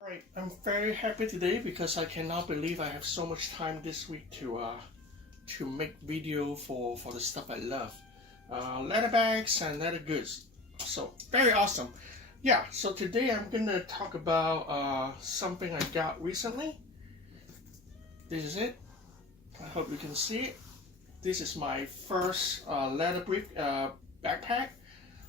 Alright, I'm very happy today because I cannot believe I have so much time this week to make video for the stuff I love. Leather bags and leather goods. So very awesome. Yeah, so today I'm gonna talk about something I got recently. This is it. I hope you can see it. This is my first leather brief backpack.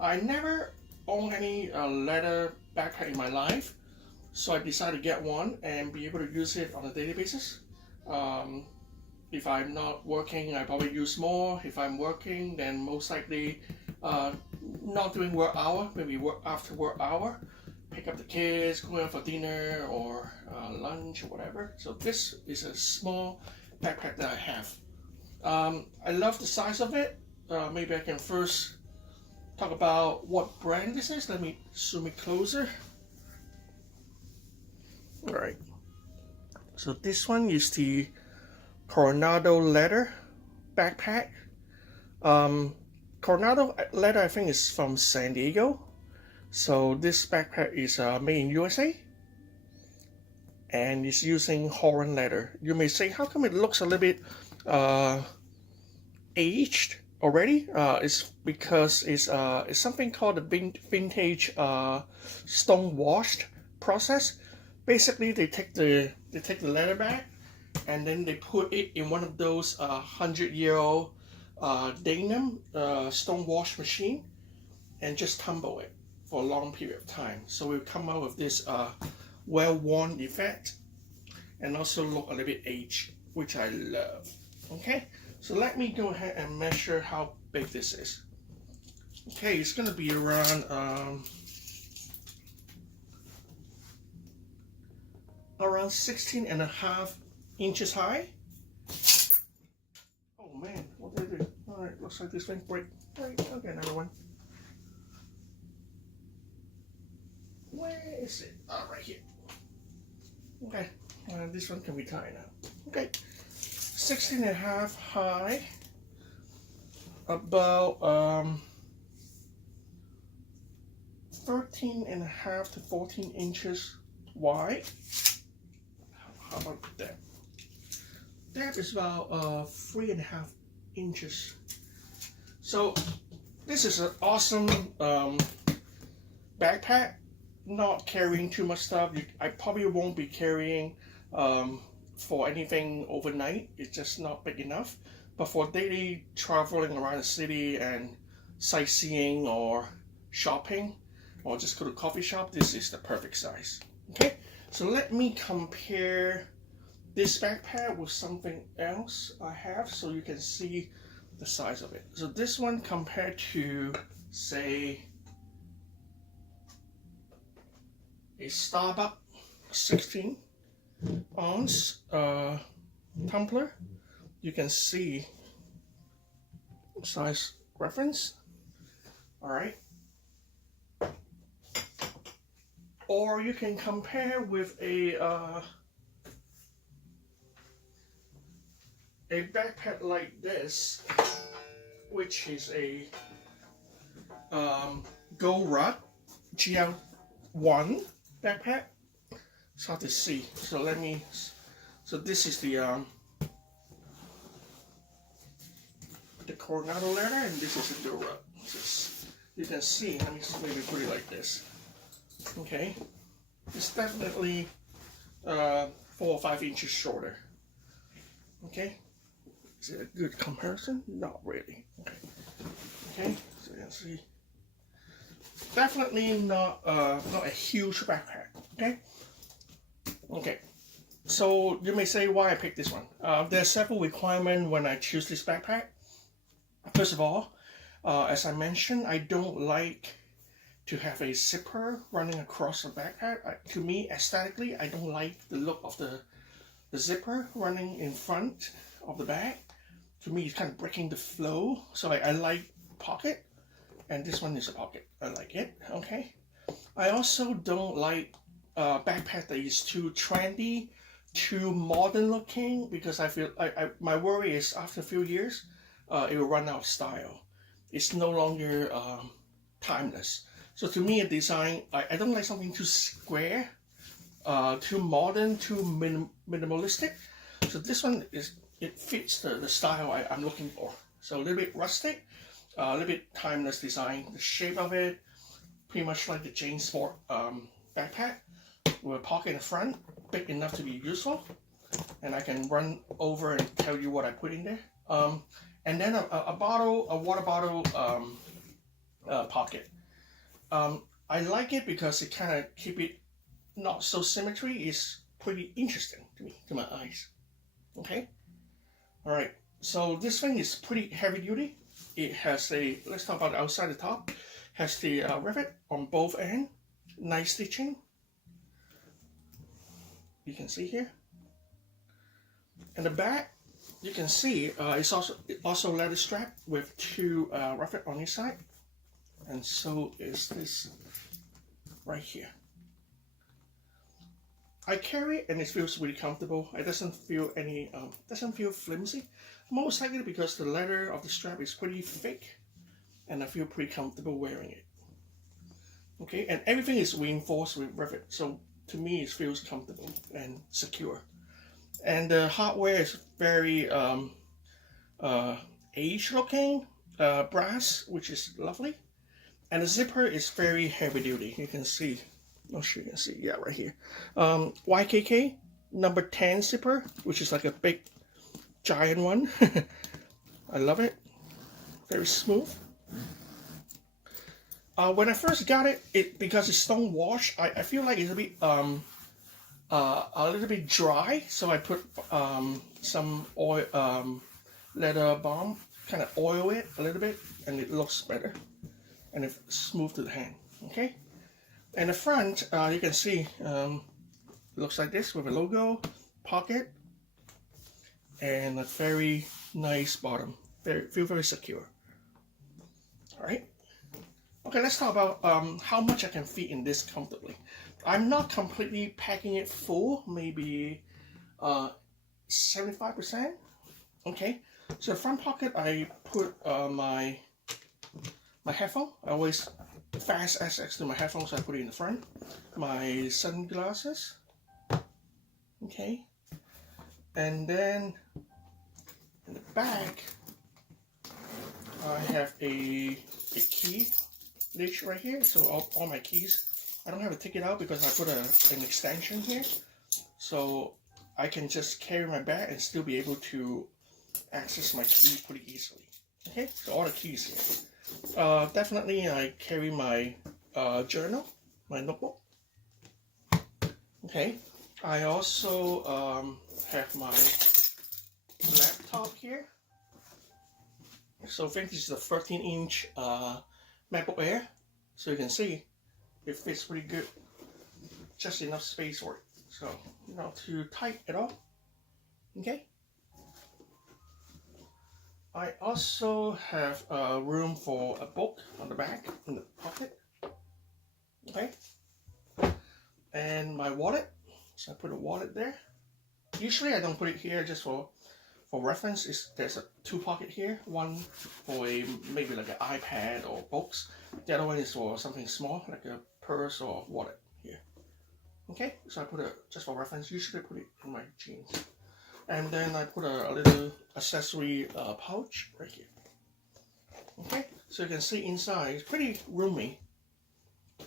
I never owned any leather backpack in my life. So I decided to get one and be able to use it on a daily basis. Um, if I'm not working, I probably use more. If I'm working, then most likely uh, not doing work hour, maybe work after work hour, pick up the kids, go out for dinner or lunch or whatever. So this is a small backpack that I have. I love the size of it. Maybe I can first talk about what brand this is. Let me zoom it closer. Alright, so this one is the Coronado leather backpack. Coronado leather, I think, is from San Diego. So this backpack is made in USA and is using Horween leather. You may say, how come it looks a little bit aged already? It's because it's something called the vintage stone washed process. Basically, they take the leather bag and then they put it in one of those 100-year-old denim stone wash machine and just tumble it for a long period of time. So we'll come out with this well-worn effect and also look a little bit aged, which I love. Okay, so let me go ahead and measure how big this is. Okay, it's gonna be around around 16.5 inches high. Oh man, what did I do? Alright, looks like this thing break. Alright, I'll get another one. Where is it? Oh, right here. Okay, this one can be tied now. Okay, 16.5 high, about 13.5 to 14 inches wide. How about that? That is about 3.5 inches. So this is an awesome backpack. Not carrying too much stuff. I probably won't be carrying for anything overnight. It's just not big enough. But for daily traveling around the city and sightseeing or shopping or just go to coffee shop, this is the perfect size. Okay, so let me compare this backpack with something else I have so you can see the size of it. So this one compared to, say, a Starbucks 16 ounce tumbler, you can see size reference. All right. Or you can compare with a backpack like this, which is a Gold Rod GL1 backpack. It's hard to see. So let me. So this is the Coronado leather, and this is the Gold Rod. You can see. Let me maybe put it like this. Okay, it's definitely 4 or 5 inches shorter. Okay, is it a good comparison? Not really. Okay, so you can see. Definitely not a huge backpack. Okay. So you may say why I picked this one. There are several requirements when I choose this backpack. First of all, as I mentioned, I don't like to have a zipper running across the backpack. To me, aesthetically, I don't like the look of the zipper running in front of the bag. To me, it's kind of breaking the flow. So I like pocket, and this one is a pocket. I like it. Okay. I also don't like a backpack that is too trendy, too modern looking, because I feel my worry is after a few years, it will run out of style. It's no longer timeless. So to me, a design, I don't like something too square too modern, too minimalistic. So this one it fits the style I'm looking for. So a little bit rustic, a little bit timeless design. The shape of it, pretty much like the Jane Sport backpack with a pocket in the front, big enough to be useful. And I can run over and tell you what I put in there. And then a water bottle pocket. I like it because it kind of keep it not so symmetry. It's pretty interesting to me, to my eyes. Okay. All right. So this thing is pretty heavy duty. It has a, let's talk about the outside the top. Has the rivet on both ends. Nice stitching. You can see here. And the back, you can see it's also leather strap with two rivet on each side. And so is this right here. I carry it and it feels really comfortable. It doesn't feel flimsy. Most likely because the leather of the strap is pretty thick and I feel pretty comfortable wearing it. Okay, and everything is reinforced with rivet, so to me it feels comfortable and secure. And the hardware is very aged looking, brass, which is lovely. And the zipper is very heavy duty. You can see, not sure you can see, yeah, right here. YKK number 10 zipper, which is like a big giant one. I love it. Very smooth. When I first got it, because it's stone wash, I feel like it's a little bit dry. So I put some oil, leather balm, kind of oil it a little bit, and it looks better. And it's smooth to the hand. Okay. And the front, you can see, looks like this with a logo, pocket, and a very nice bottom. Feel very secure. All right. Okay, let's talk about how much I can fit in this comfortably. I'm not completely packing it full, maybe 75%. Okay. So the front pocket, I put my headphone. I always fast access to my headphones, so I put it in the front. My sunglasses. Okay. And then in the back, I have a key leash right here. So all my keys, I don't have to take it out because I put an extension here. So I can just carry my bag and still be able to access my keys pretty easily. Okay, so all the keys here. Definitely I carry my journal, my notebook. Okay, I also have my laptop here. So I think this is a 13-inch MacBook Air. So you can see it fits pretty good. Just enough space for it. So not too tight at all. Okay. I also have room for a book on the back in the pocket. Okay. And my wallet. So I put a wallet there. Usually I don't put it here just for reference. There's a two pocket here. One for maybe like an iPad or books. The other one is for something small like a purse or wallet here. Okay. So I put just for reference. Usually I put it in my jeans. And then I put a little accessory pouch right here. Okay, so you can see inside, it's pretty roomy.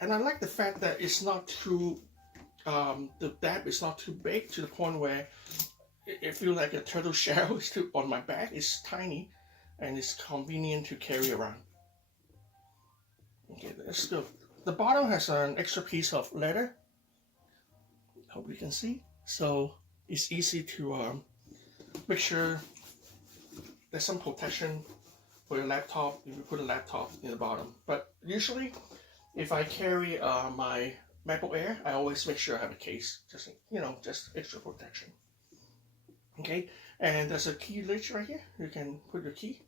And I like the fact that it's not too, the depth is not too big to the point where it feels like a turtle shell is on my back. It's tiny and it's convenient to carry around. Okay, let's go. The bottom has an extra piece of leather. Hope you can see. So it's easy to make sure there's some protection for your laptop if you put a laptop in the bottom. But usually, if I carry my MacBook Air, I always make sure I have a case, just extra protection. Okay, and there's a key ledge right here. You can put your key.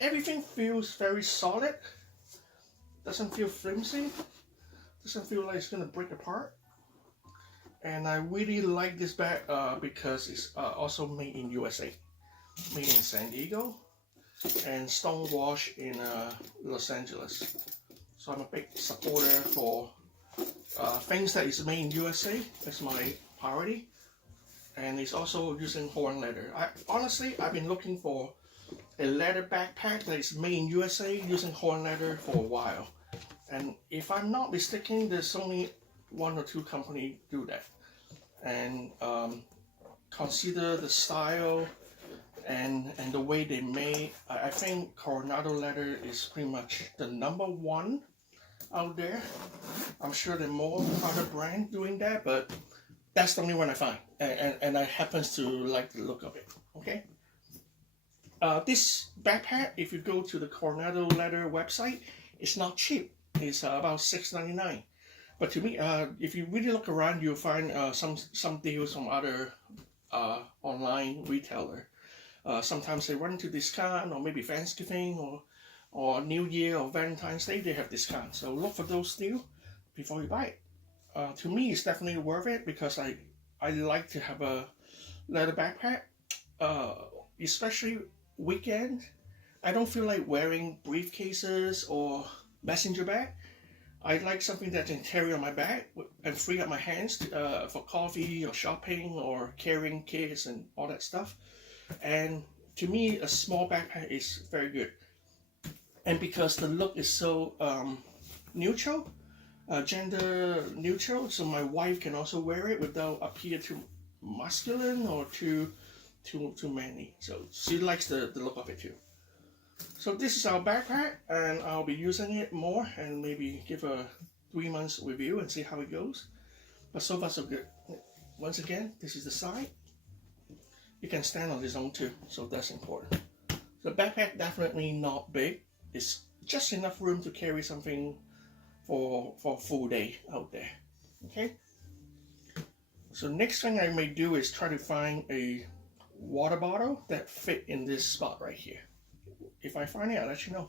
Everything feels very solid. Doesn't feel flimsy. Doesn't feel like it's gonna break apart. And I really like this bag because it's also made in USA, made in San Diego, and stone wash in Los Angeles. So I'm a big supporter for things that is made in USA. That's my priority. And it's also using Horween leather. Honestly, I've been looking for a leather backpack that is made in USA using Horween leather for a while. And if I'm not mistaken, there's only 1 or 2 companies do that. And consider the style and the way they made. I think Coronado leather is pretty much the #1 out there. I'm sure there are more other brands doing that, but that's the only one I find, and I happens to like the look of it. Okay. This backpack, if you go to the Coronado leather website, it's not cheap. It's about $6.99. But to me, if you really look around, you'll find some deals from other online retailer. Sometimes they run into discount, or maybe Thanksgiving or New Year or Valentine's Day, they have discount. So look for those deals before you buy it. To me, it's definitely worth it because I like to have a leather backpack, especially weekend. I don't feel like wearing briefcases or messenger bag. I like something that can carry on my back and free up my hands for coffee or shopping or carrying kids and all that stuff. And to me, a small backpack is very good. And because the look is so neutral, gender neutral, so my wife can also wear it without appear too masculine or too manly. So she likes the look of it too. So this is our backpack, and I'll be using it more and maybe give a 3 months review and see how it goes. But so far so good. Once again, this is the side. You can stand on its own too, so that's important. The backpack definitely not big. It's just enough room to carry something for a full day out there. Okay. So next thing I may do is try to find a water bottle that fit in this spot right here. If I find it, I'll let you know.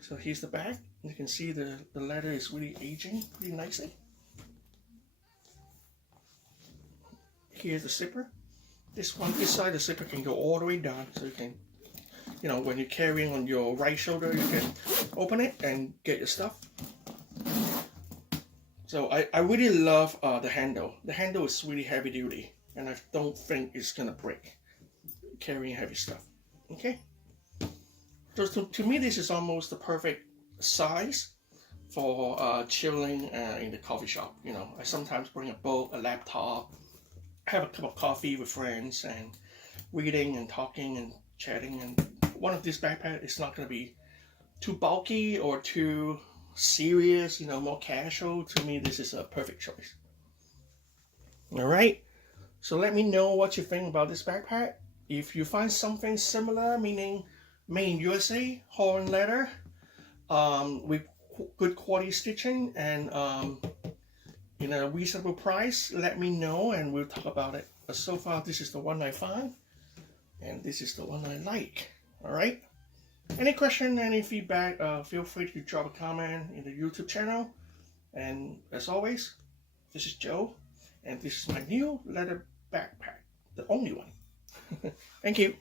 So here's the bag. You can see the leather is really aging pretty nicely. Here's the zipper. This side, the zipper can go all the way down, so you can, when you're carrying on your right shoulder, you can open it and get your stuff. So I really love the handle. The handle is really heavy duty, and I don't think it's gonna break carrying heavy stuff. Okay. So to me, this is almost the perfect size for chilling in the coffee shop. I sometimes bring a book, a laptop, have a cup of coffee with friends, and reading and talking and chatting. And one of these backpacks is not going to be too bulky or too serious, more casual. To me, this is a perfect choice. All right. So let me know what you think about this backpack. If you find something similar, meaning made in USA, Horween leather, with good quality stitching and in a reasonable price, let me know and we'll talk about it. But so far, this is the one I found, and this is the one I like. All right. Any question, any feedback, feel free to drop a comment in the YouTube channel. And as always, this is Joe, and this is my new leather backpack, the only one. Thank you.